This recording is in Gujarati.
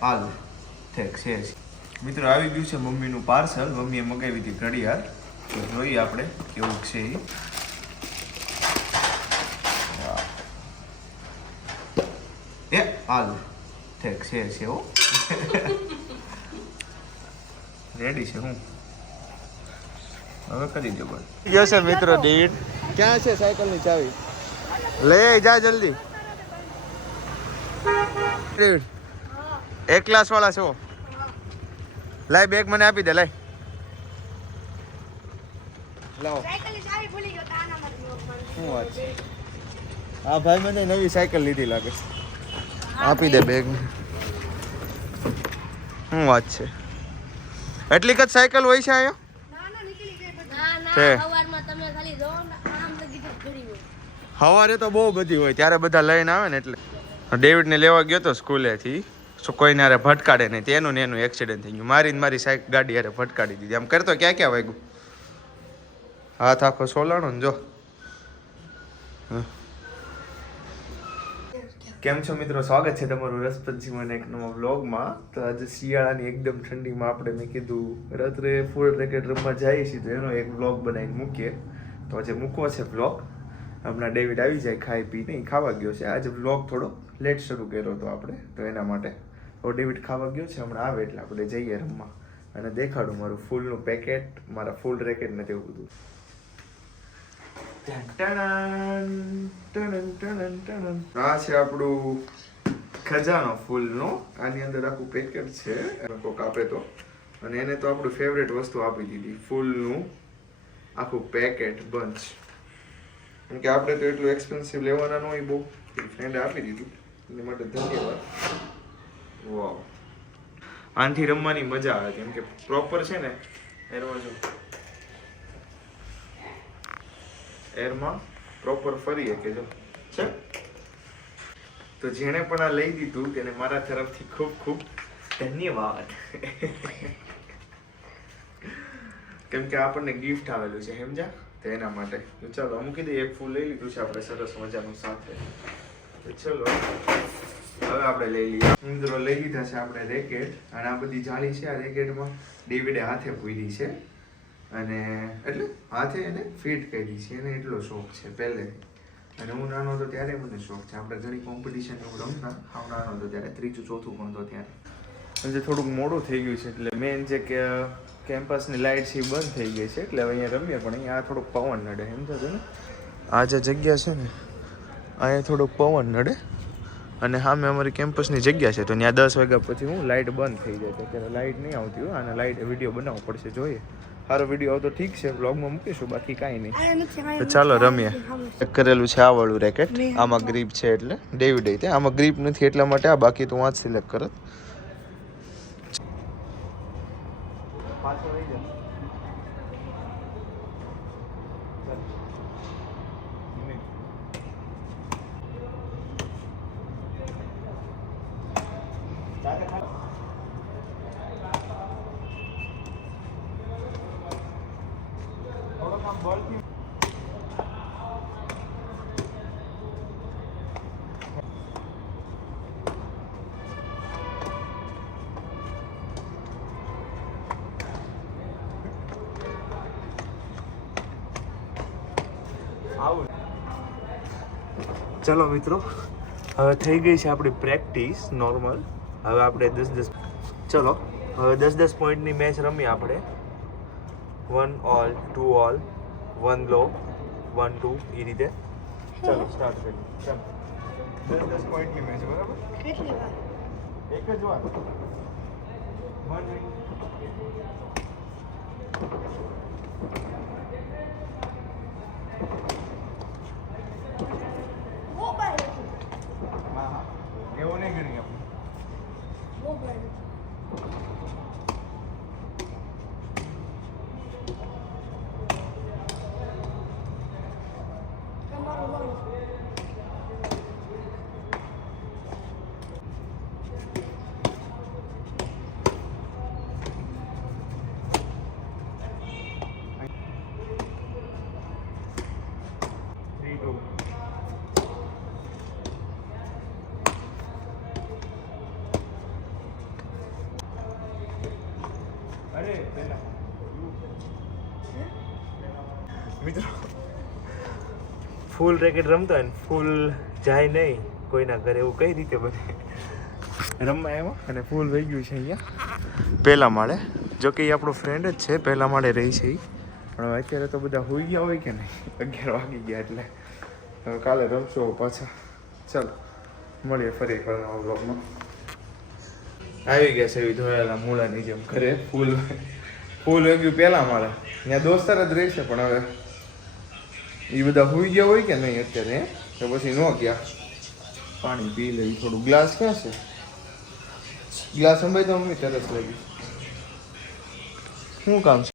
હાલ ઠીક છે મિત્રો, આવી ગયું છે મમ્મીનું પાર્સલ. મમ્મીએ મગાવી હતી ઘડિયાળ, તો જોઈએ આપણે કેવું છે એ. હાલ ઠીક છે હો. રેડી છે હું હવે કરી દો બસ. ગયો છે મિત્રો ડીડ. ક્યાં છે સાયકલની ચાવી? લઈ જા જલ્દી. એક ક્લાસ વાળા છો? લાય બેગ મને આપી દે. લાય લાવો. શું વાત છે? હા ભાઈ, મને નવી સાયકલ લીધી લાગે. આપી દે બેગ. શું વાત છે? એટલી જ સાયકલ હોય છે અહીંયા? સવારે તો બહુ બધી હોય, ત્યારે બધા લઈને આવે ને એટલે. ડેવિડને લેવા ગયો તો સ્કૂલેથી, કોઈને હારે ભટકાડે નહીં, તેનું ને એનું એક્સિડન્ટ થઈ ગયું. મારી સાયકલ ગાડી હારે ભટકાડી દીધી. આમ કરતો ક્યાં ક્યાં વાગ્યું, હાથ આખો સોલાણો ને જો. કેમ છો મિત્રો, સ્વાગત છે તમારું રસપ્રદ જીવન એક નવા વ્લોગમાં. તો આજે શિયાળાની એકદમ ઠંડીમાં આપણે મેં કીધું રાત્રે ફૂલ રેકેટ રમવા જઈએ છીએ, તો એનો એક વ્લોગ બનાવીને મૂકીએ. તો આજે મૂકવો છે વ્લોગ. હમણાં ડેવિડ આવી જાય ખાઈ પીને, ખાવા ગયો છે. આજે વ્લોગ થોડો લેટ શરૂ કર્યો હતો આપણે, તો એના માટે. તો ડેવિડ ખાવા ગયો છે, હમણાં આવે એટલે આપણે જઈએ રમવા અને દેખાડું મારું ફૂલનું પેકેટ, મારા ફૂલ રેકેટ ને તેવું બધું. આ છે આપણું ખજાનો ફૂલનો. આની અંદર આખું પેકેટ છે, કોક આપે તો. અને એને તો આપણું ફેવરેટ વસ્તુ આપી દીધી, ફૂલનું આખું પેકેટ બંચ. કેમ કે આપણે તો એટલું એક્સપેન્સિવ લેવાના ન હોય બહુ, ફ્રેન્ડે આપી દીધું, એના માટે ધન્યવાદ. વાવ, આનથી રમવાની મજા આવે, કેમ કે પ્રોપર છે ને એરમાં પ્રોપર ફરીએ કે જો છે. તો જેણે પણ આ લઈ દીધું તેને મારા તરફથી ખૂબ ખૂબ ધન્યવાદ. કેમ કે આપણને ગિફ્ટ આવેલું છે સમજા, તો એના માટે. તો ચાલો મૂકી દઈએ. એક ફૂલ લઈ લીધું છે આપણે સરસ મજાનું સાથે. તો ચલો હવે આપણે લઈ લઈએ. મિત્રો લઈ લીધા છે આપણે રેકેટ, અને આ બધી જાળી છે. આ રેકેટમાં ડેવિડે હાથે પૂરી છે, અને એટલે હાથે એને ફિટ કરી છે. એને એટલો શોખ છે પહેલેથી, અને હું નાનો હતો ત્યારે મને શોખ છે. આપણે ઘણી કોમ્પિટિશન એવું રમતા. હું નાનો હતો ત્યારે, ત્રીજું ચોથું ભણતો ત્યારે. જે થોડુંક મોડું થઈ ગયું છે, એટલે મેન જે કે કેમ્પસની લાઇટ છે એ બંધ થઈ ગઈ છે, એટલે હવે અહીંયા રમીએ. પણ અહીંયા થોડુંક પવન નડે, સમજો છો ને. આ જે જગ્યા છે ને, અહીંયા થોડુંક પવન નડે, અને સામે અમારી કેમ્પસની જગ્યા છે, તો ત્યાં 10 વાગ્યા પછી હું લાઇટ બંધ થઈ જાય. તો અત્યારે લાઇટ નહીં આવતી હોય, અને લાઇટ વિડીયો બનાવવો પડશે. જોઈએ સારો વિડીયો આવતો ઠીક છે, બ્લોગમાં મૂકીશું, બાકી કાંઈ નહીં. તો ચાલો રમીએ. ચેક કરેલું છે આ વાળું રેકેટ, આમાં ગ્રીપ છે, એટલે ડેવિડ તે આમાં ગ્રીપ નથી એટલા માટે આ, બાકી તો હું આ જ સિલેક્ટ કરત. પાછો રહી જાય. ચલો મિત્રો, હવે થઈ ગઈ છે આપણી પ્રેક્ટિસ નોર્મલ. હવે આપણે 10-10 ચલો હવે 10-10 પોઈન્ટની મેચ રમીએ આપણે. 1 ઓલ, 2 ઓલ, 1 લો, 1 2 એ રીતે. ચલો સ્ટાર્ટ કરીએ. ચાલો 10-10 પોઈન્ટની મેચ, બરાબર? કેટલી વાર? એક જ વાર. 1 મિનિટ. એવું નહીં કરી આપણે. મિત્રો ફૂલ રેકેટ રમતો હોય ને ફૂલ જાય નહીં કોઈના ઘરે, એવું કઈ રીતે બને રમવા એમાં, અને ફૂલ વહી ગયું છે અહીંયા પહેલા માળે. જો કે એ આપણો ફ્રેન્ડ જ છે, પહેલા માળે રહી છે એ, પણ હવે અત્યારે તો બધા હોઈ ગયા હોય કે નહીં, 11 વાગી ગયા, એટલે હવે કાલે રમશો પાછા. ચાલો મળીએ ફરી એકવાર નવા બ્લોગમાં. આવી ગયા છે એવી ધોયેલા મૂળાની જેમ ઘરે, ફૂલ વાગ્યું પહેલા માળે. ત્યાં દોસ્તાર જ રહેશે, પણ હવે એ બધા હોઈ ગયા હોય કે નહીં અત્યારે, તો પછી ન ગયા. પાણી પી લઈ થોડું. ગ્લાસ ક્યાં છે? ગ્લાસ અંબાઈ તો મમ્મી તરસ લાગી. શું કામ છે?